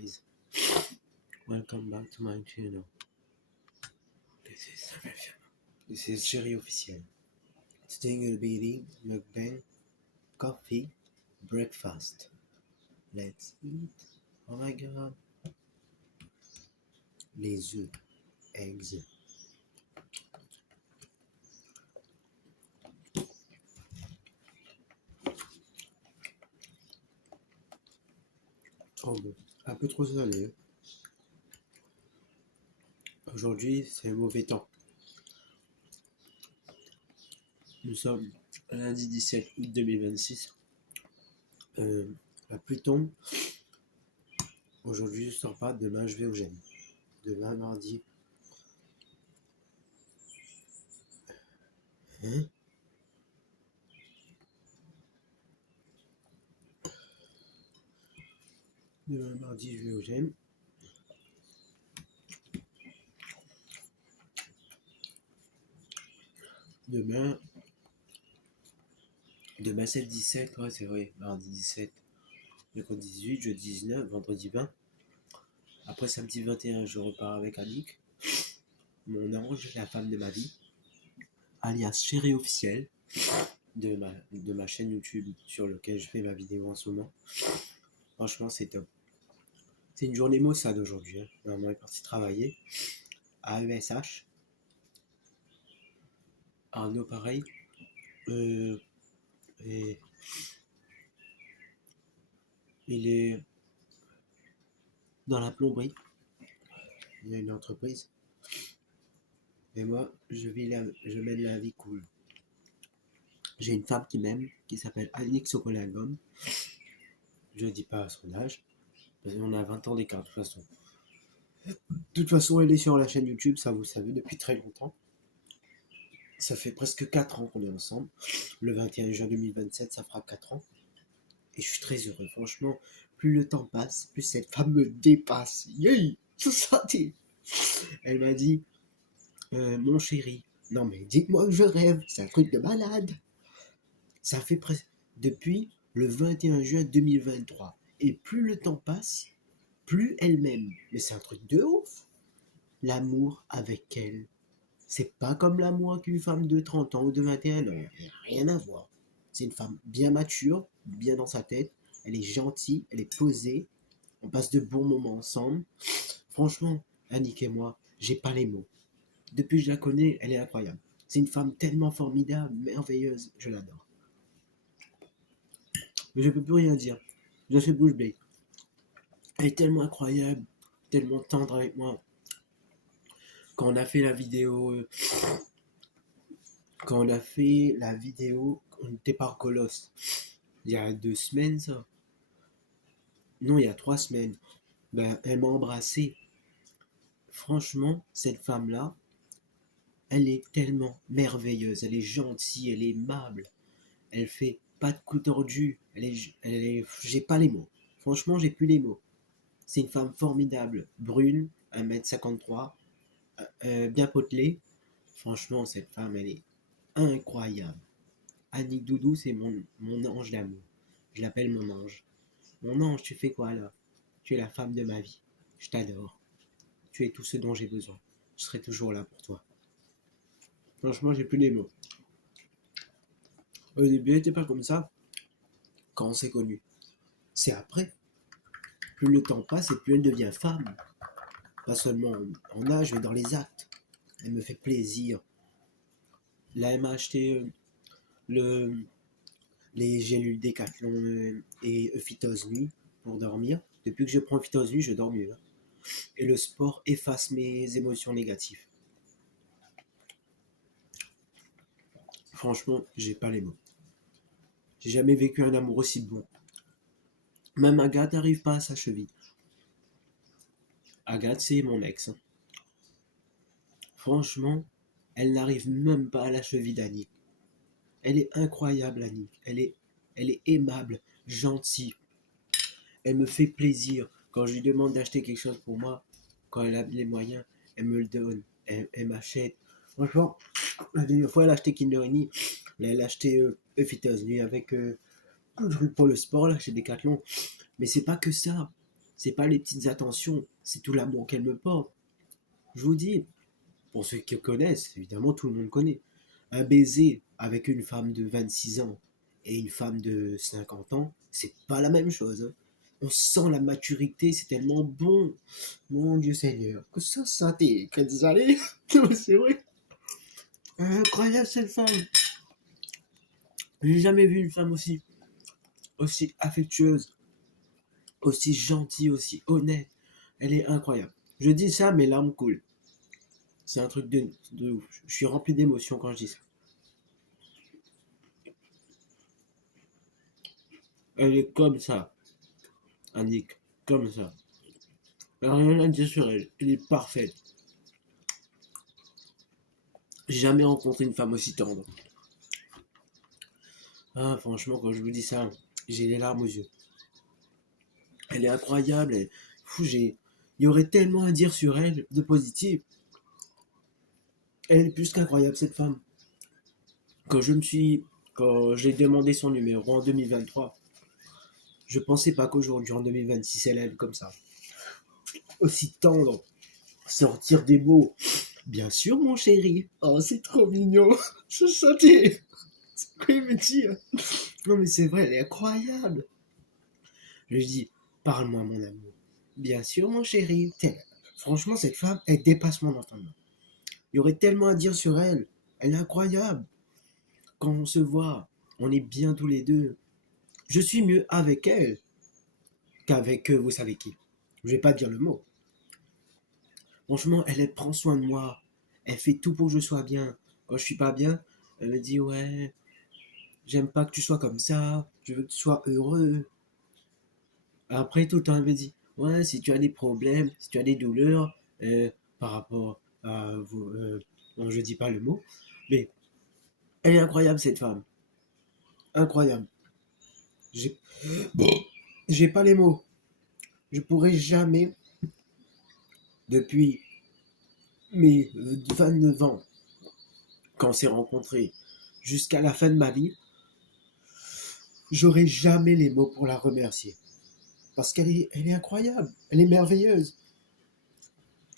guys, welcome back to my channel. This is Cherry Officiel. Today we'll be eating mukbang, coffee, breakfast. Let's eat. Oh my god. Les œufs, eggs. Oh bon, un peu trop salé. Aujourd'hui, c'est mauvais temps. Nous sommes lundi 17 août 2026. La pluie tombe. Aujourd'hui, je sors pas. Demain, je vais au gym. Demain, mardi. Hein? Demain, mardi, je vais au gym. Demain c'est le 17, ouais c'est vrai, mardi 17, mercredi 18, jeudi 19, vendredi 20. Après samedi 21, je repars avec Annick, mon ange, la femme de ma vie, alias Chérie Officielle, de ma chaîne YouTube sur laquelle je fais ma vidéo en ce moment. Franchement, c'est top. C'est une journée maussade aujourd'hui, hein. Maman est partie travailler à ESH. Arnaud pareil. Et il est dans la plomberie. Il y a une entreprise. Et moi, je mène la vie cool. J'ai une femme qui m'aime, qui s'appelle Annick Sokola Album. Je ne dis pas son âge, parce qu'on a 20 ans d'écart de toute façon. De toute façon, elle est sur la chaîne YouTube, ça vous savez, depuis très longtemps. Ça fait presque 4 ans qu'on est ensemble. Le 21 juin 2027, ça fera 4 ans. Et je suis très heureux, franchement. Plus le temps passe, plus cette femme me dépasse. Yay! Tout ça, elle m'a dit, mon chéri, non mais dites-moi que je rêve, c'est un truc de malade. Ça fait presque depuis le 21 juin 2023. Et plus le temps passe, plus elle m'aime. Mais c'est un truc de ouf. L'amour avec elle, c'est pas comme l'amour qu'une femme de 30 ans ou de 21 ans. Il n'y a rien à voir. C'est une femme bien mature, bien dans sa tête. Elle est gentille, elle est posée. On passe de bons moments ensemble. Franchement, Annick et moi, j'ai pas les mots. Depuis que je la connais, elle est incroyable. C'est une femme tellement formidable, merveilleuse. Je l'adore. Mais je peux plus rien dire. Je suis bouche bée. Elle est tellement incroyable, tellement tendre avec moi. Quand on a fait la vidéo, on était par Colosse. Il y a 2 semaines, ça. Non, il y a 3 semaines. Ben, elle m'a embrassé. Franchement, cette femme-là, elle est tellement merveilleuse. Elle est gentille, elle est aimable. Elle fait pas de coups tordus. J'ai pas les mots. Franchement, j'ai plus les mots. C'est une femme formidable, brune, 1m53, bien potelée. Franchement, cette femme, elle est incroyable. Annick Doudou, c'est mon ange d'amour. Je l'appelle mon ange. Mon ange, tu fais quoi là? Tu es la femme de ma vie. Je t'adore. Tu es tout ce dont j'ai besoin. Je serai toujours là pour toi. Franchement, j'ai plus les mots. Au début, elle n'était pas comme ça quand on s'est connus. C'est après. Plus le temps passe et plus elle devient femme. Pas seulement en âge, mais dans les actes. Elle me fait plaisir. Là, elle m'a acheté les gélules Décathlon et Phytose Nuit pour dormir. Depuis que je prends Phytose Nuit, je dors mieux. Et le sport efface mes émotions négatives. Franchement, j'ai pas les mots. J'ai jamais vécu un amour aussi bon. Même Agathe n'arrive pas à sa cheville. Agathe, c'est mon ex. Franchement, elle n'arrive même pas à la cheville d'Annie. Elle est incroyable, Annie. Elle est aimable, gentille. Elle me fait plaisir. Quand je lui demande d'acheter quelque chose pour moi, quand elle a les moyens, elle me le donne. Elle m'achète. Franchement, la dernière fois, elle a acheté Kinder Ini. Là, elle a acheté Phytose Nuit avec tout le truc pour le sport, là, chez Decathlon. Mais c'est pas que ça. C'est pas les petites attentions, c'est tout l'amour qu'elle me porte. Je vous dis, pour ceux qui connaissent, évidemment tout le monde connaît, un baiser avec une femme de 26 ans et une femme de 50 ans, c'est pas la même chose, hein. On sent la maturité, c'est tellement bon. Mon Dieu Seigneur, que ça sentait, qu'elles allaient. Non, mais c'est vrai. Incroyable cette femme. J'ai jamais vu une femme aussi affectueuse, aussi gentille, aussi honnête. Elle est incroyable. Je dis ça, mes larmes coulent. C'est un truc de ouf. Je suis rempli d'émotions quand je dis ça. Elle est comme ça, Annick. Comme ça. Rien à dire sur elle. Elle est parfaite. J'ai jamais rencontré une femme aussi tendre. Ah, franchement, quand je vous dis ça, j'ai les larmes aux yeux. Elle est incroyable. Il y aurait tellement à dire sur elle de positif. Elle est plus qu'incroyable, cette femme. Quand quand j'ai demandé son numéro en 2023, je pensais pas qu'aujourd'hui, en 2026, elle est comme ça. Aussi tendre, sortir des mots. Bien sûr, mon chéri. Oh, c'est trop mignon. Je sentais. C'est quoi il me dit? Non, mais c'est vrai, elle est incroyable. Je lui dis, parle-moi, mon amour. Bien sûr, mon chéri. Franchement, cette femme, elle dépasse mon entendement. Il y aurait tellement à dire sur elle. Elle est incroyable. Quand on se voit, on est bien tous les deux. Je suis mieux avec elle qu'avec vous savez qui. Je vais pas dire le mot. Franchement, elle prend soin de moi. Elle fait tout pour que je sois bien. Quand je suis pas bien, elle me dit ouais, j'aime pas que tu sois comme ça. Je veux que tu sois heureux. Après tout le temps, elle me dit ouais, si tu as des problèmes, si tu as des douleurs par rapport à vous, bon, je dis pas le mot, mais elle est incroyable cette femme. Incroyable. J'ai j'ai pas les mots. Je pourrais jamais, depuis mes 29 ans, quand on s'est rencontrés, jusqu'à la fin de ma vie, j'aurai jamais les mots pour la remercier. Parce elle est incroyable, elle est merveilleuse.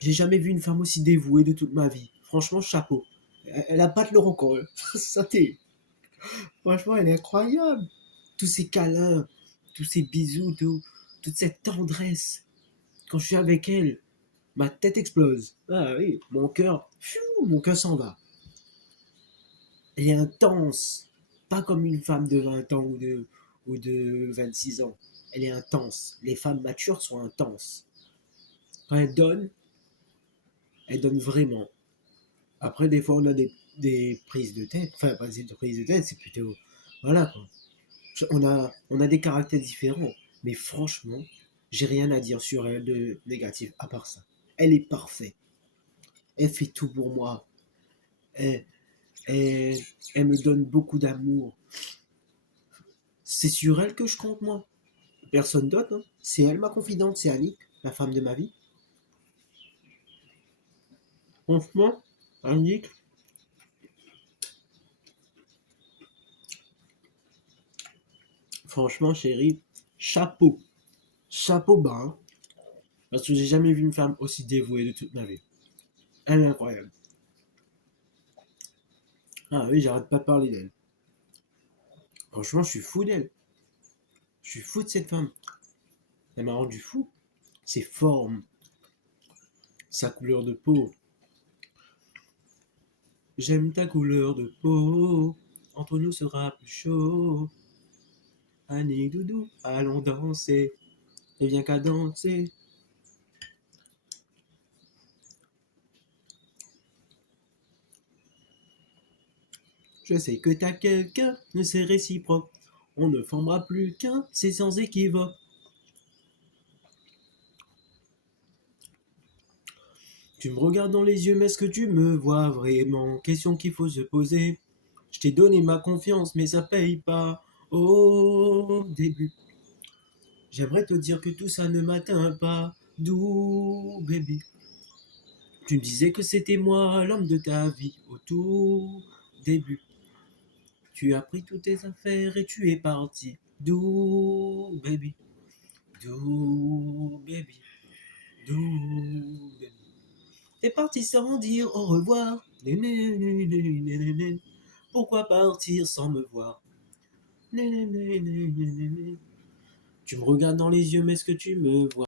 J'ai jamais vu une femme aussi dévouée de toute ma vie. Franchement, chapeau. Elle a battu le record. Ça t'est. Franchement, elle est incroyable. Tous ces câlins, tous ces bisous, toute cette tendresse. Quand je suis avec elle, ma tête explose. Ah oui, mon cœur s'en va. Elle est intense. Pas comme une femme de 20 ans ou de 26 ans. Elle est intense. Les femmes matures sont intenses. Quand elles donnent vraiment. Après, des fois, on a des prises de tête. Enfin, pas des prises de tête, c'est plutôt. Voilà quoi. On a des caractères différents. Mais franchement, j'ai rien à dire sur elle de négatif à part ça. Elle est parfaite. Elle fait tout pour moi. Elle, elle, elle me donne beaucoup d'amour. C'est sur elle que je compte, moi. Personne d'autre, hein. C'est elle ma confidente, c'est Annick, la femme de ma vie. Franchement, Annick, franchement, chérie, chapeau. Chapeau bas, hein. Parce que j'ai jamais vu une femme aussi dévouée de toute ma vie. Elle est incroyable. Ah oui, j'arrête pas de parler d'elle. Franchement, je suis fou d'elle. Je suis fou de cette femme. Elle m'a rendu fou. Ses formes, sa couleur de peau. J'aime ta couleur de peau. Entre nous sera plus chaud. Annie Doudou, allons danser. Et viens qu'à danser. Je sais que t'as quelqu'un, mais c'est réciproque. On ne formera plus qu'un, c'est sans équivoque. Tu me regardes dans les yeux, mais est-ce que tu me vois vraiment? Question qu'il faut se poser. Je t'ai donné ma confiance, mais ça paye pas au début. J'aimerais te dire que tout ça ne m'atteint pas. D'où, baby? Tu me disais que c'était moi l'homme de ta vie au tout début. Tu as pris toutes tes affaires et tu es parti. D'où, baby? Do baby, do baby. T'es parti sans dire au revoir. Pourquoi partir sans me voir? Tu me regardes dans les yeux, mais est-ce que tu me vois?